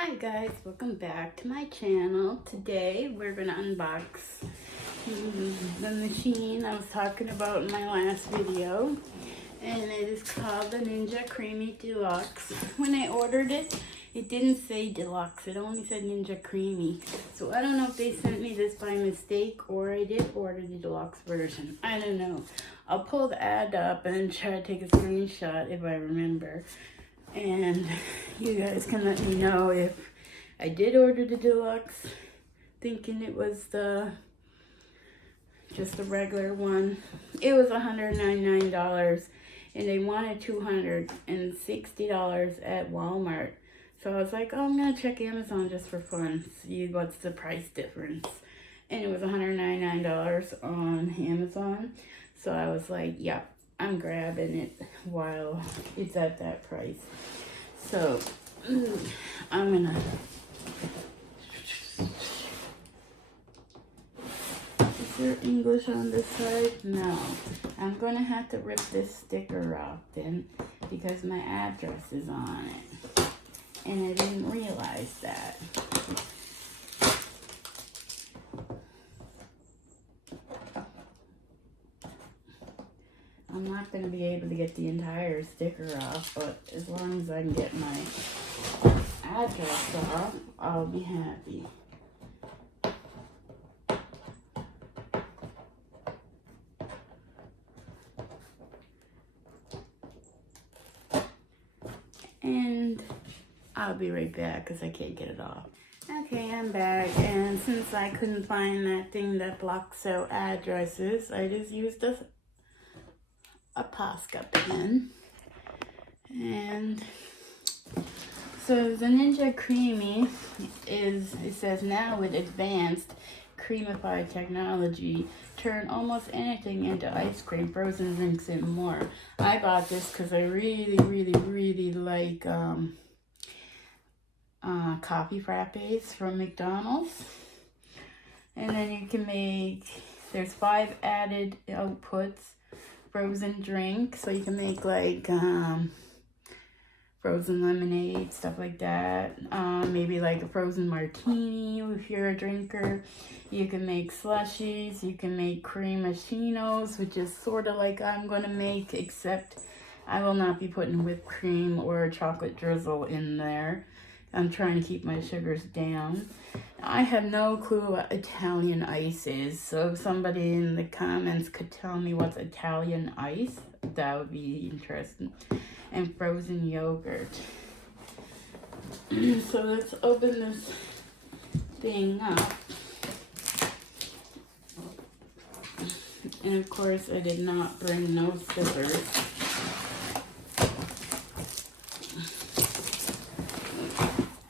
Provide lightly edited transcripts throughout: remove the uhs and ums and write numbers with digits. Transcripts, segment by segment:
Hi guys, welcome back to my channel. Today we're going to unbox the machine I was talking about in my last video, and it is called the Ninja Creami Deluxe. When I ordered it, it didn't say Deluxe, it only said Ninja Creami. So I don't know if they sent me this by mistake or I did order the deluxe version. I don't know. I'll pull the ad up and try to take a screenshot if I remember. And you guys can let me know if I did order the deluxe thinking it was just the regular one. It was $199 and they wanted $260 at Walmart. So I was like, oh, I'm gonna check Amazon just for fun, see what's the price difference. And it was $199 on Amazon. So I was like, yeah, I'm grabbing it while it's at that price. So I'm gonna is there English on this side? No. I'm gonna have to rip this sticker off then because my address is on it. And I didn't realize that. I'm not going to be able to get the entire sticker off, but as long as I can get my address off, I'll be happy. And I'll be right back because I can't get it off. Okay, I'm back, and since I couldn't find that thing that blocks out addresses, I just used a Posca pen. And so the Ninja Creami it says now with advanced creamified technology, turn almost anything into ice cream, frozen drinks, and more. I bought this because I really like coffee frappes from McDonald's. And then you can make, there's 5 added outputs. Frozen drink, so you can make like frozen lemonade, stuff like that. Maybe like a frozen martini if you're a drinker. You can make slushies, you can make creamachinos, which is sort of like I'm going to make, except I will not be putting whipped cream or chocolate drizzle in there. I'm trying to keep my sugars down. I have no clue what Italian ice is, so if somebody in the comments could tell me what's Italian ice, that would be interesting. And frozen yogurt. So let's open this thing up. And of course I did not bring no scissors.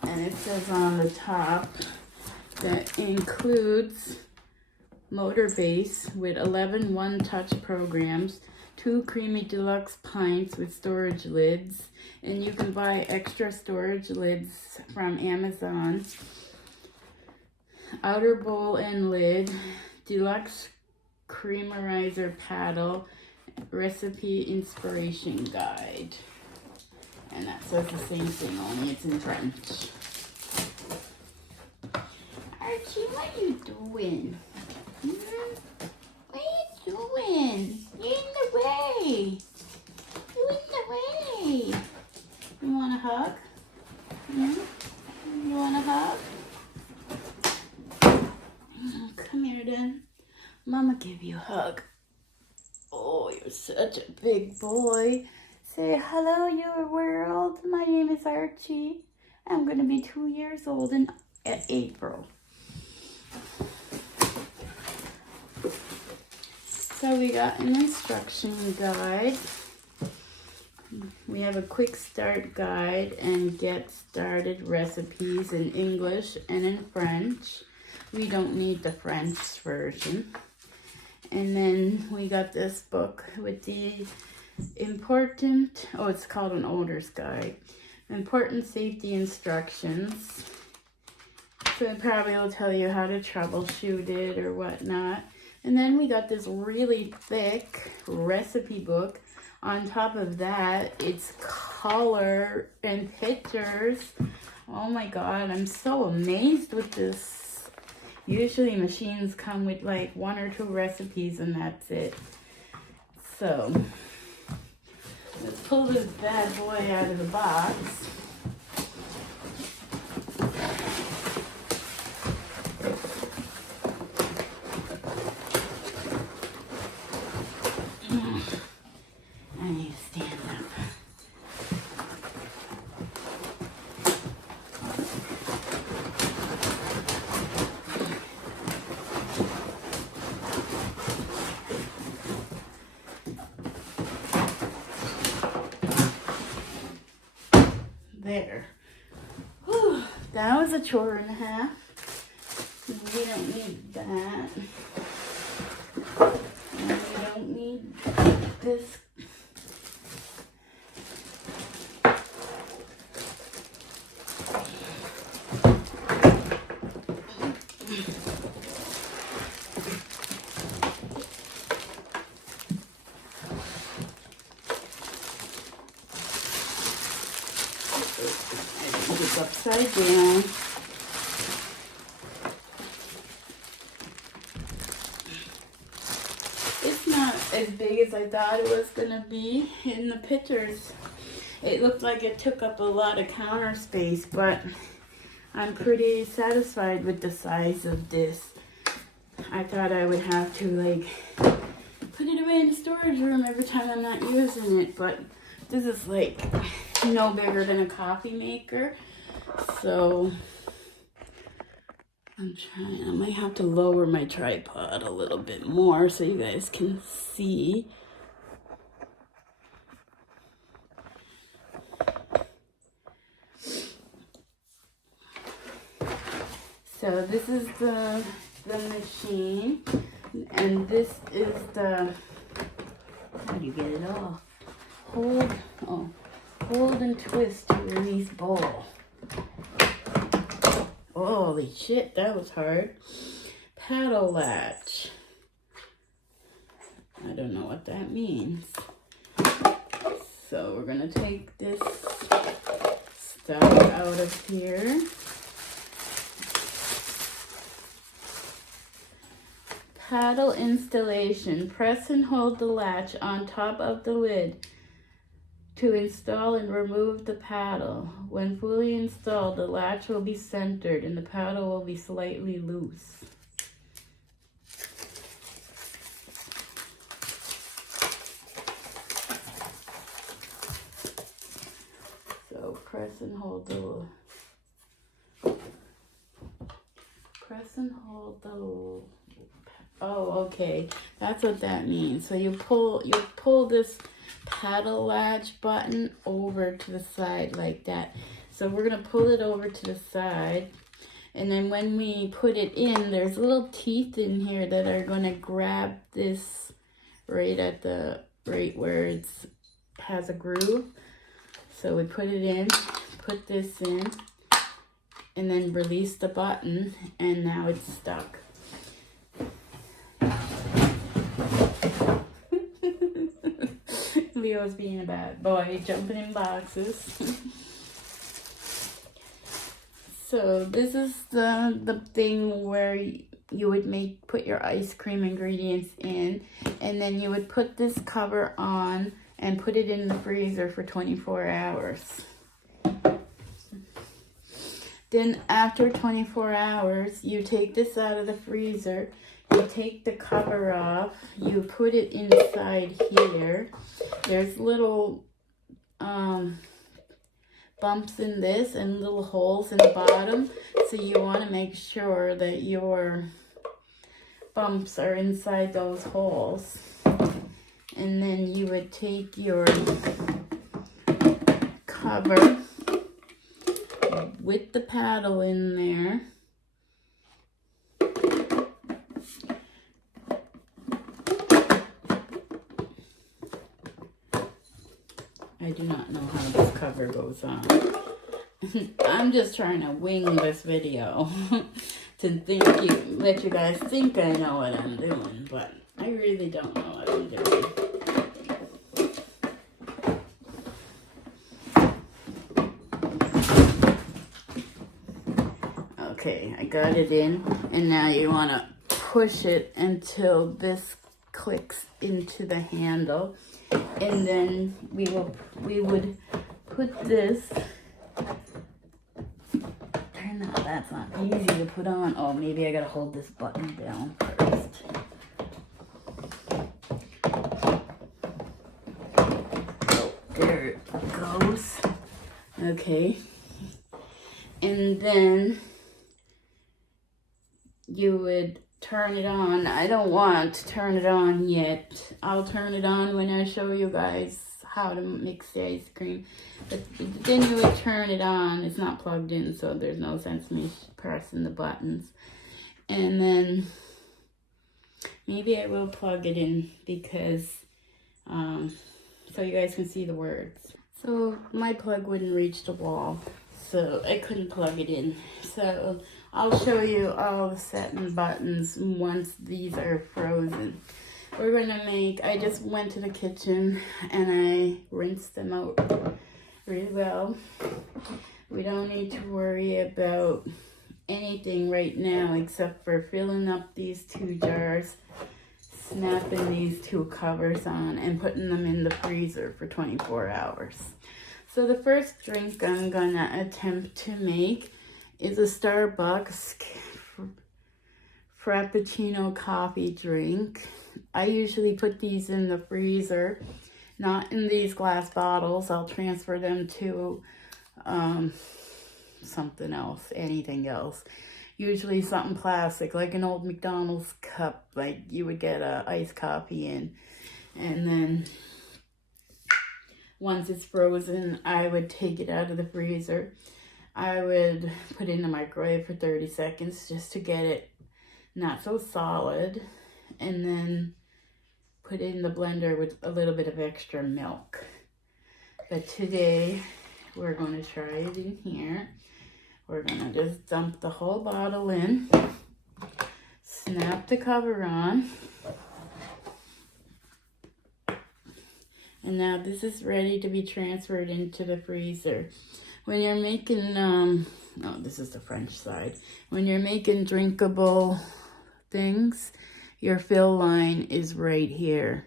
And it says on the top that includes motor base with 11 one-touch programs, 2 Creami Deluxe pints with storage lids, and you can buy extra storage lids from Amazon. Outer bowl and lid, deluxe creamerizer paddle, recipe inspiration guide. And that says the same thing, only it's in French. Archie, what are you doing? What are you doing? You're in the way. You're in the way. You want a hug? You want a hug? Come here then. Mama give you a hug. Oh, you're such a big boy. Say hello, your world. My name is Archie. I'm going to be 2 years old in April. So we got an instruction guide. We have a quick start guide and get started recipes in English and in French. We don't need the French version. And then we got this book with the it's called an owner's guide. Important safety instructions. So it probably will tell you how to troubleshoot it or whatnot. And then we got this really thick recipe book. On top of that, it's color and pictures Oh my God, I'm so amazed with this. Usually machines come with like 1 or 2 recipes and that's it. So, let's pull this bad boy out of the box. I need to stand up. There. Whew, that was a chore and a half. We don't need that. And we don't need this. It's upside down. It's not as big as I thought it was gonna be in the pictures. It looked like it took up a lot of counter space, but I'm pretty satisfied with the size of this. I thought I would have to like put it away in the storage room every time I'm not using it, but this is like no bigger than a coffee maker. So I might have to lower my tripod a little bit more so you guys can see. So this is the machine, and this is the, how do you get it off? Hold and twist to release ball. Holy shit, that was hard. Paddle latch. I don't know what that means. So we're gonna take this stuff out of here. Paddle installation. Press and hold the latch on top of the lid to install and remove the paddle. When fully installed, the latch will be centered and the paddle will be slightly loose. So press and hold the oh, okay, that's what that means. So you pull this paddle latch button over to the side like that. So we're gonna pull it over to the side, and then when we put it in, there's little teeth in here that are gonna grab this right where it has a groove. So we put it in, put this in, and then release the button, and now it's stuck. Leo's being a bad boy, jumping in boxes. So this is the thing where you would put your ice cream ingredients in, and then you would put this cover on and put it in the freezer for 24 hours. Then after 24 hours, you take this out of the freezer, you take the cover off, you put it inside here. There's little bumps in this and little holes in the bottom, so you want to make sure that your bumps are inside those holes. And then you would take your cover with the paddle in there. I do not know how this cover goes on. I'm just trying to wing this video to let you guys think I know what I'm doing, but I really don't know what I'm doing. Okay, I got it in, and now you want to push it until this clicks into the handle, and then we would put this. Turn that. That's not easy to put on. Oh, maybe I gotta hold this button down first. Oh, there it goes. Okay, and then you would turn it on. I don't want to turn it on yet. I'll turn it on when I show you guys how to mix the ice cream. But then you would turn it on. It's not plugged in, so there's no sense me pressing the buttons. And then maybe I will plug it in because so you guys can see the words. So my plug wouldn't reach the wall, so I couldn't plug it in. So I'll show you all the setting buttons once these are frozen. We're gonna make, I just went to the kitchen and I rinsed them out really well. We don't need to worry about anything right now except for filling up these 2 jars, snapping these 2 covers on, and putting them in the freezer for 24 hours. So the first drink I'm gonna attempt to make is a Starbucks Frappuccino coffee drink. I usually put these in the freezer, not in these glass bottles. I'll transfer them to something else, anything else. Usually something plastic, like an old McDonald's cup, like you would get a iced coffee in. And then once it's frozen, I would take it out of the freezer. I would put it in the microwave for 30 seconds just to get it not so solid, and then put it in the blender with a little bit of extra milk. But today we're going to try it in here. We're going to just dump the whole bottle in, snap the cover on, and now this is ready to be transferred into the freezer. When you're making, oh, this is the French side. When you're making drinkable things, your fill line is right here.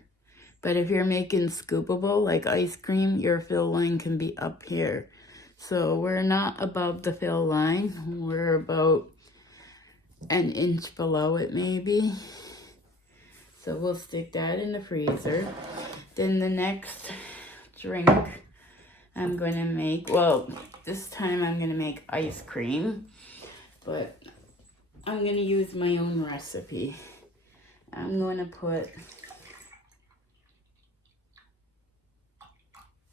But if you're making scoopable, like ice cream, your fill line can be up here. So we're not above the fill line. We're about an inch below it maybe. So we'll stick that in the freezer. Then the next drink I'm going to make, well, this time I'm going to make ice cream, but I'm going to use my own recipe. I'm going to put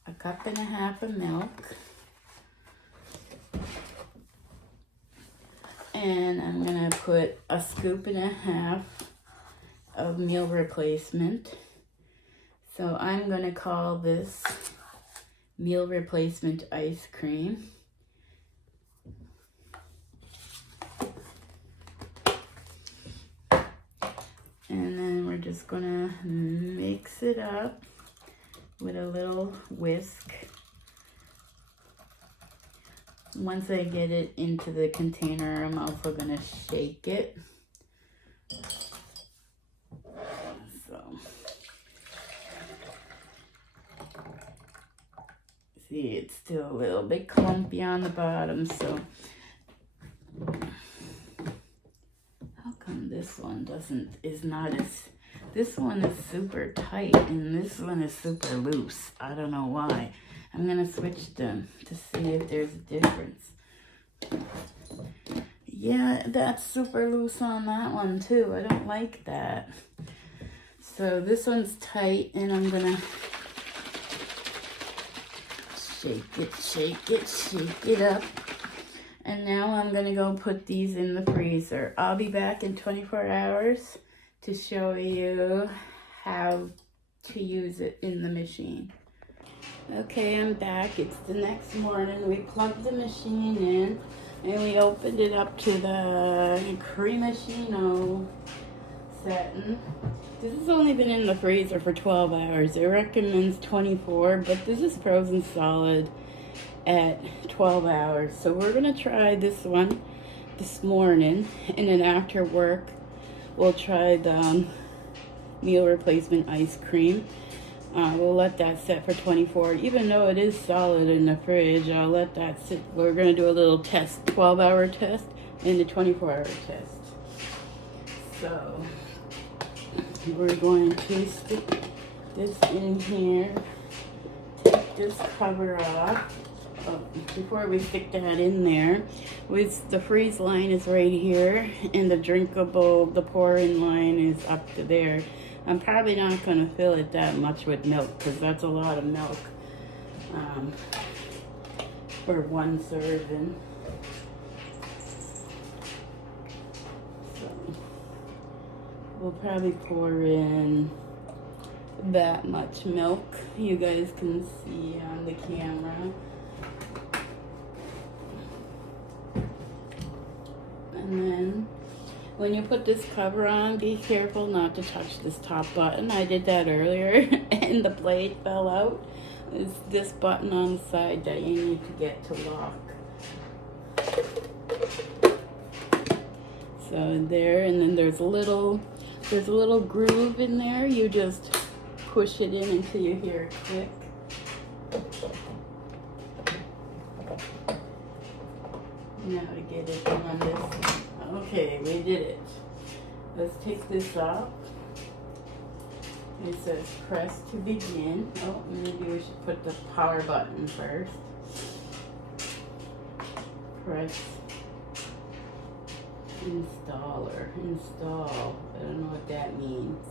a 1.5 cups of milk, and I'm going to put a 1.5 scoops of meal replacement. So I'm going to call this meal replacement ice cream. And then we're just gonna mix it up with a little whisk. Once I get it into the container, I'm also gonna shake it. So, see, it's still a little bit clumpy on the bottom, so how come this one is not as, this one is super tight and this one is super loose? I don't know why. I'm gonna switch them to see if there's a difference. Yeah, that's super loose on that one too. I don't like that. So this one's tight, and I'm gonna shake it up. And now I'm gonna go put these in the freezer. I'll be back in 24 hours to show you how to use it in the machine. Okay, I'm back. It's the next morning. We plugged the machine in and we opened it up to the Creamachino setting. This has only been in the freezer for 12 hours. It recommends 24, but this is frozen solid at 12 hours. So we're gonna try this one. this morning, and then after work we'll try the meal replacement ice cream. We'll let that set for 24. Even though it is solid in the fridge, I'll let that sit. We're going to do a little test, 12-hour test and a 24-hour test. So we're going to stick this in here, take this cover off. Before we stick that in there, the freeze line is right here, and the drinkable, the pour-in line is up to there. I'm probably not going to fill it that much with milk because that's a lot of milk for one serving. So we'll probably pour in that much milk. You guys can see on the camera. And then when you put this cover on, be careful not to touch this top button. I did that earlier and the blade fell out. It's this button on the side that you need to get to lock. So there, and then there's a little groove in there. You just push it in until you hear it click. Now to get it on this. Okay, we did it. Let's take this off. It says press to begin. Oh, maybe we should put the power button first. Press installer. Install. I don't know what that means.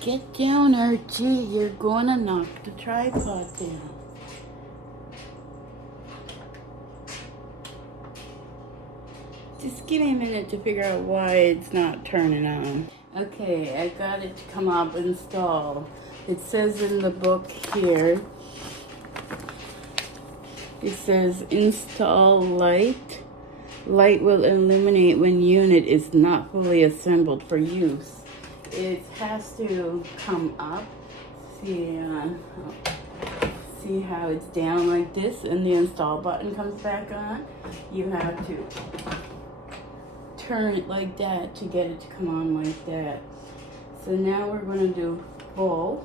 Get down, Archie. You're gonna knock the tripod down. Just give me a minute to figure out why it's not turning on. Okay, I got it to come up, install. It says in the book here, it says install light. Light will illuminate when unit is not fully assembled for use. It has to come up. See how it's down like this and the install button comes back on? You have to turn it like that to get it to come on like that. So now we're going to do full,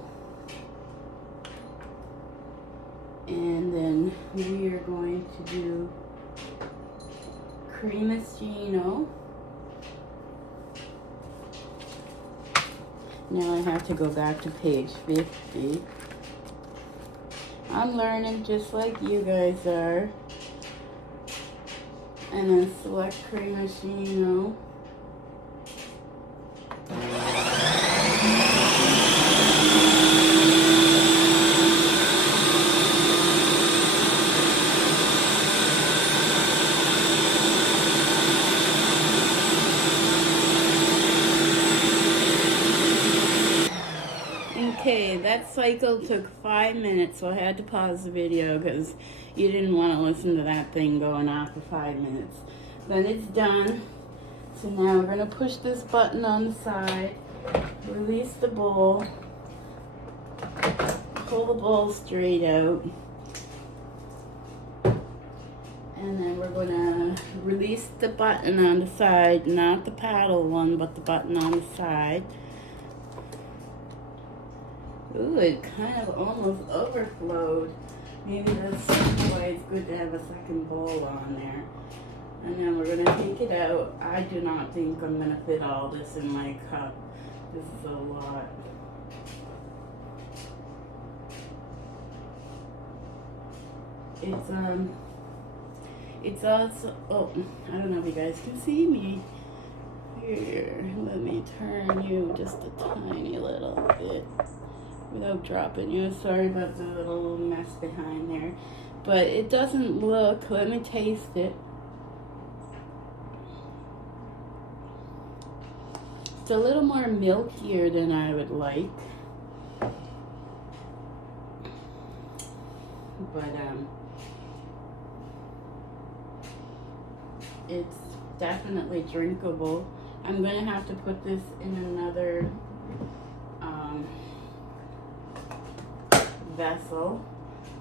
and then we are going to do cremastino. Now I have to go back to page 50. I'm learning just like you guys are. And then select cremastino. Okay, that cycle took 5 minutes, so I had to pause the video because you didn't want to listen to that thing going off for 5 minutes. But it's done. So now we're going to push this button on the side, release the bowl, pull the bowl straight out, and then we're going to release the button on the side, not the paddle one, but the button on the side. Ooh, it kind of almost overflowed. Maybe that's why it's good to have a second bowl on there. And then we're going to take it out. I do not think I'm going to fit all this in my cup. This is a lot. It's also, oh, I don't know if you guys can see me. Here, let me turn you just a tiny little bit without dropping you. Sorry about the little mess behind there. But it doesn't look, let me taste it. It's a little more milkier than I would like. But it's definitely drinkable. I'm gonna have to put this in another vessel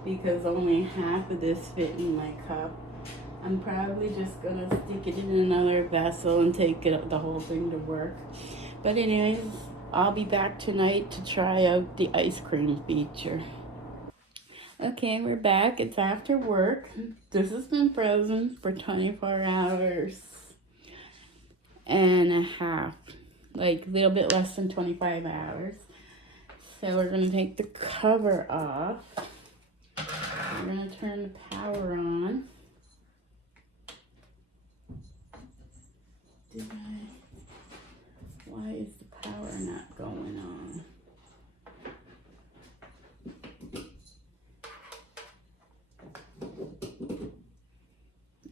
because only half of this fit in my cup. I'm probably just gonna stick it in another vessel and take it, the whole thing to work. But anyways, I'll be back tonight to try out the ice cream feature. Okay, we're back. It's after work. This has been frozen for 24 hours and a half. Like a little bit less than 25 hours. So we're going to take the cover off. We're going to turn the power on. Why is the power not going on?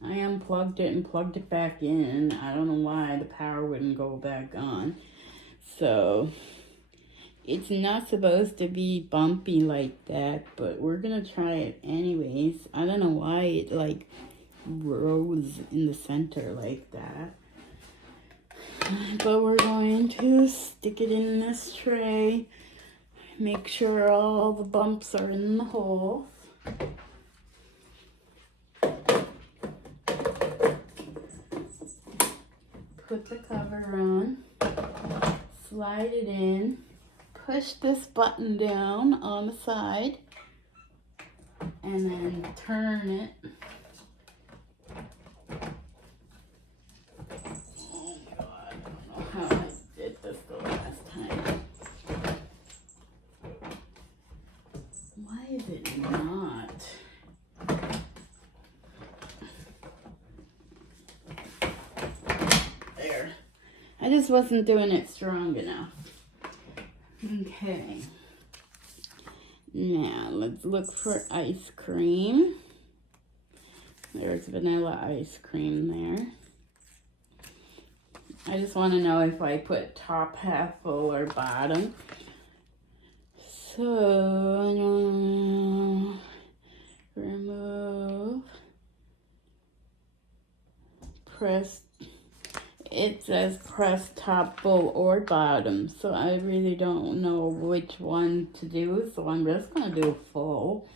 I unplugged it and plugged it back in. I don't know why the power wouldn't go back on. So it's not supposed to be bumpy like that, but we're gonna try it anyways. I don't know why it like rose in the center like that. But we're going to stick it in this tray. Make sure all the bumps are in the hole. Put the cover on, slide it in, push this button down on the side, and then turn it. Oh my God, I don't know how I did this the last time. Why is it not? I just wasn't doing it strong enough. Okay. Now, let's look for ice cream. There's vanilla ice cream there. I just want to know if I put top half full or bottom. So, remove. Press. It says press top full or bottom, so I really don't know which one to do, so I'm just going to do full.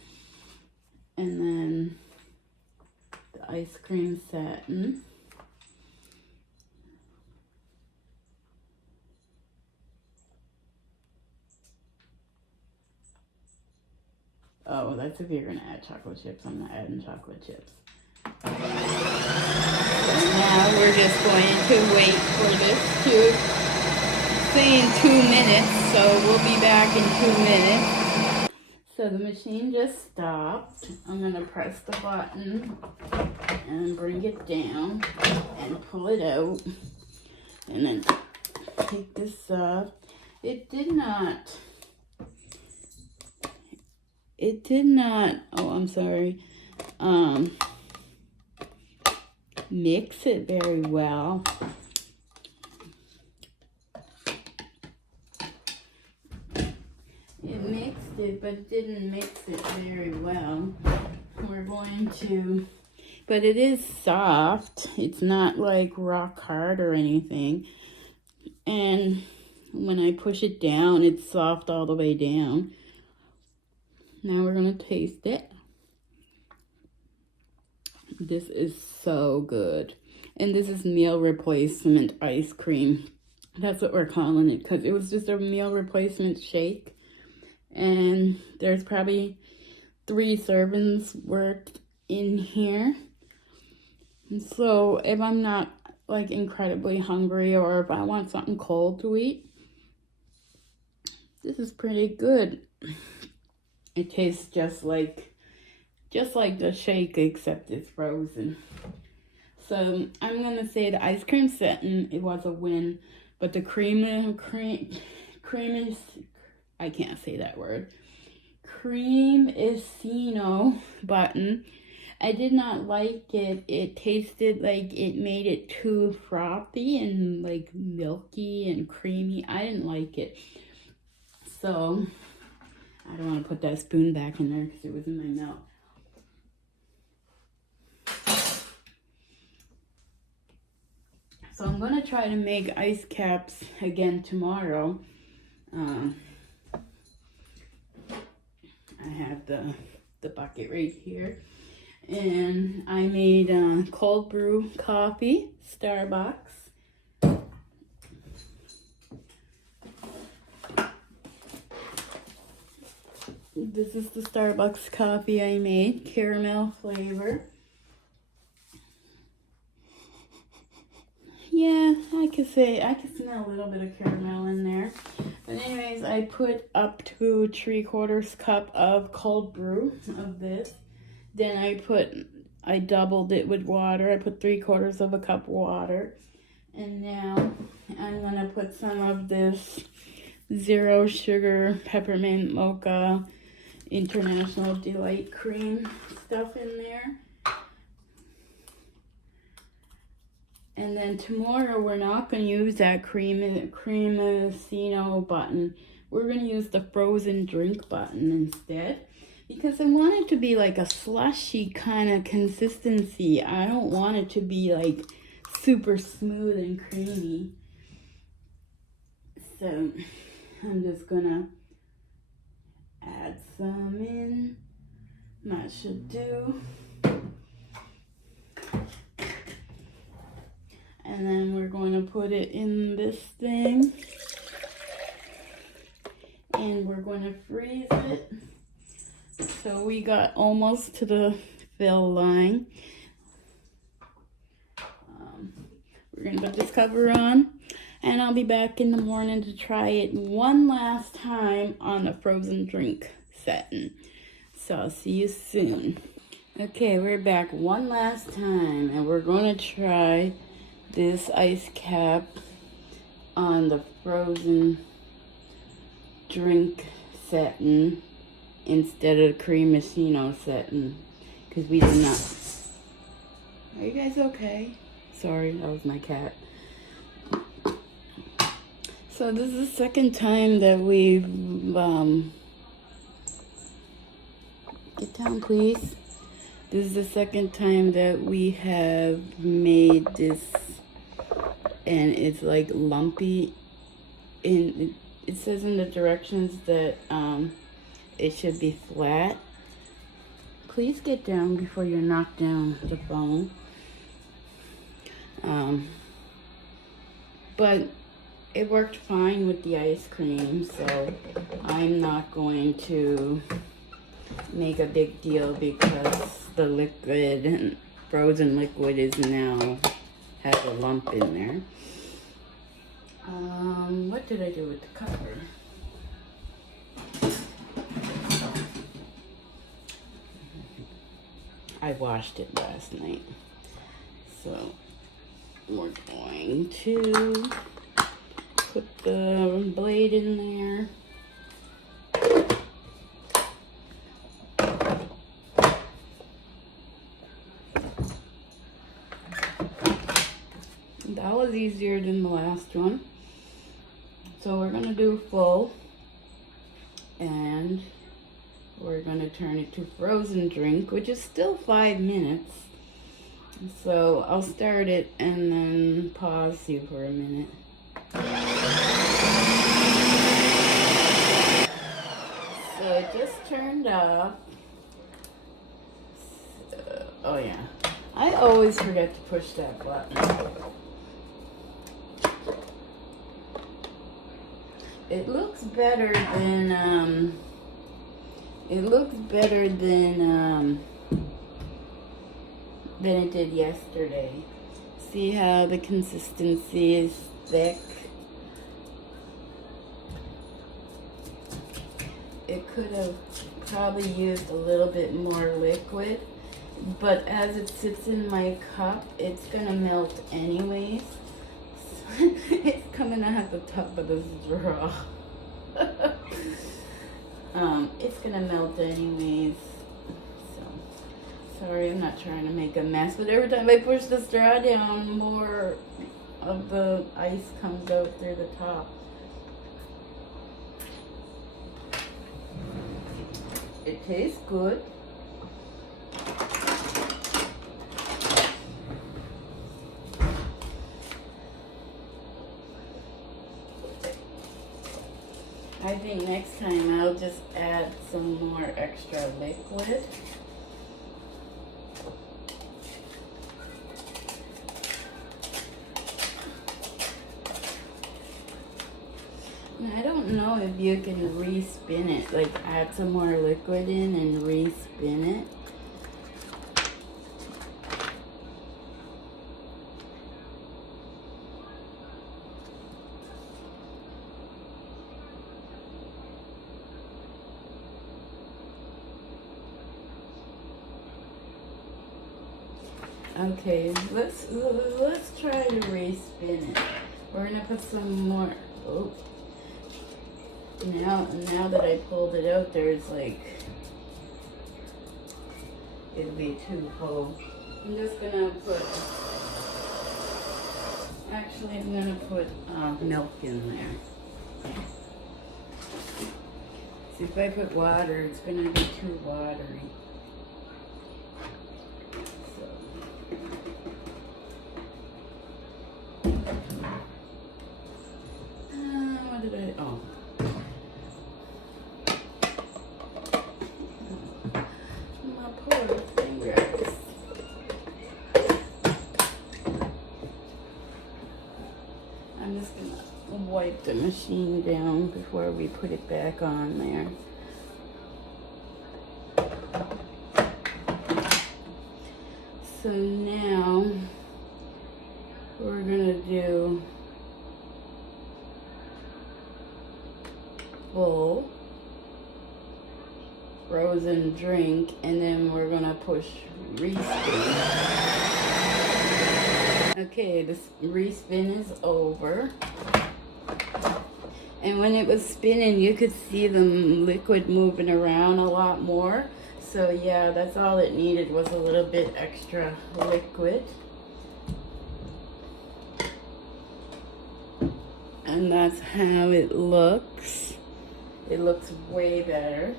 And then the ice cream satin. Oh, that's if you're going to add chocolate chips. I'm not adding chocolate chips. Now we're just going to wait for this to say in 2 minutes, so we'll be back in 2 minutes. So the machine just stopped. I'm going to press the button and bring it down and pull it out. And then take this off. It did not, oh, I'm sorry, mix it very well. It mixed it, but didn't mix it very well. We're going to, but it is soft. It's not like rock hard or anything. And when I push it down, it's soft all the way down. Now we're going to taste it. This is so good. And this is meal replacement ice cream. That's what we're calling it, because it was just a meal replacement shake. And there's probably 3 servings worth in here. And so if I'm not like incredibly hungry, or if I want something cold to eat, this is pretty good. It tastes just like the shake, except it's frozen. So I'm gonna say the ice cream satin, it was a win, but the I can't say that word. Creamissimo button, I did not like it. It tasted like it made it too frothy and like milky and creamy. I didn't like it. So I don't want to put that spoon back in there because it was in my mouth. So I'm going to try to make ice caps again tomorrow. I have the the bucket right here. And I made cold brew coffee, Starbucks. This is the Starbucks coffee I made, caramel flavor. Yeah, I could smell a little bit of caramel in there. But anyways, I put up to 3/4 cup of cold brew of this. Then I doubled it with water. I put 3/4 of a cup water. And now I'm gonna put some of this 0 sugar peppermint mocha International Delight cream stuff in there. And then tomorrow we're not going to use that Creamino button. We're going to use the frozen drink button instead. Because I want it to be like a slushy kind of consistency. I don't want it to be like super smooth and creamy. So I'm just going to add some in. That should do. And then we're going to put it in this thing. And we're going to freeze it. So we got almost to the fill line. We're going to put this cover on. And I'll be back in the morning to try it one last time on the frozen drink setting. So I'll see you soon. Okay, we're back one last time. And we're going to try this ice cap on the frozen drink setting instead of the Creamino setting, because we did not. Are you guys okay? Sorry, that was my cat. So this is the second time that we've get down, please. This is the second time that we have made this, and it's like lumpy. It says in the directions that it should be flat. Please get down before you knock down the phone. But it worked fine with the ice cream, so I'm not going to make a big deal because the liquid and frozen liquid is now has a lump in there. What did I do with the cover? I washed it last night. So we're going to put the blade in there. That was easier than the last one. So we're gonna do full, and we're gonna turn it to frozen drink, which is still 5 minutes. So I'll start it and then pause you for a minute. So it just turned off. Oh yeah, I always forget to push that button. It looks better than it did yesterday. See how the consistency is thick? It could have probably used a little bit more liquid, but as it sits in my cup, it's gonna melt anyways. It's coming out the top of the straw. It's gonna melt anyways. So sorry, I'm not trying to make a mess, but every time I push the straw down, more of the ice comes out through the top. It tastes good. I think next time I'll just add some more extra liquid. And I don't know if you can re-spin it, like add some more liquid in and re-spin it. Okay, let's try to re-spin it. We're gonna put some more. Oh, now that I pulled it out, there's like it'll be too full. I'm just gonna put. Actually, I'm gonna put milk in there. See, if I put water, it's gonna be too watery. What did I, oh. My poor fingers. I'm just gonna wipe the machine down before we put it back on there. So now we're gonna do full frozen drink, and then we're gonna push respin. Okay, this respin is over. And when it was spinning, you could see the liquid moving around a lot more. So yeah, that's all it needed was a little bit extra liquid. And that's how it looks. It looks way better.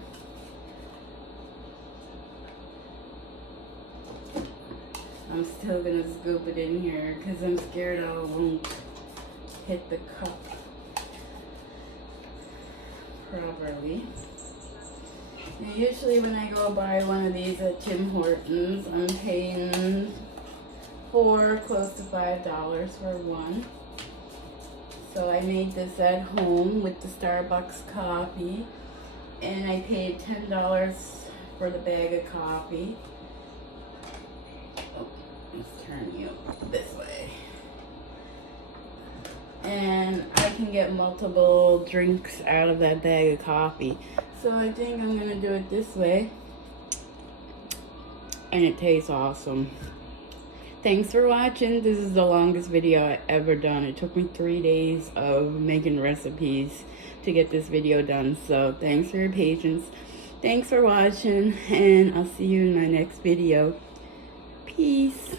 I'm still gonna scoop it in here because I'm scared I won't hit the cup properly. Now, usually when I go buy one of these at Tim Hortons, I'm paying close to $5 for one. So I made this at home with the Starbucks coffee, and I paid $10 for the bag of coffee. Oh, let's turn you this way. And I can get multiple drinks out of that bag of coffee. So I think I'm gonna do it this way. And it tastes awesome. Thanks for watching. This is the longest video I ever done. It took me 3 days of making recipes to get this video done. So thanks for your patience. Thanks for watching, and I'll see you in my next video. Peace.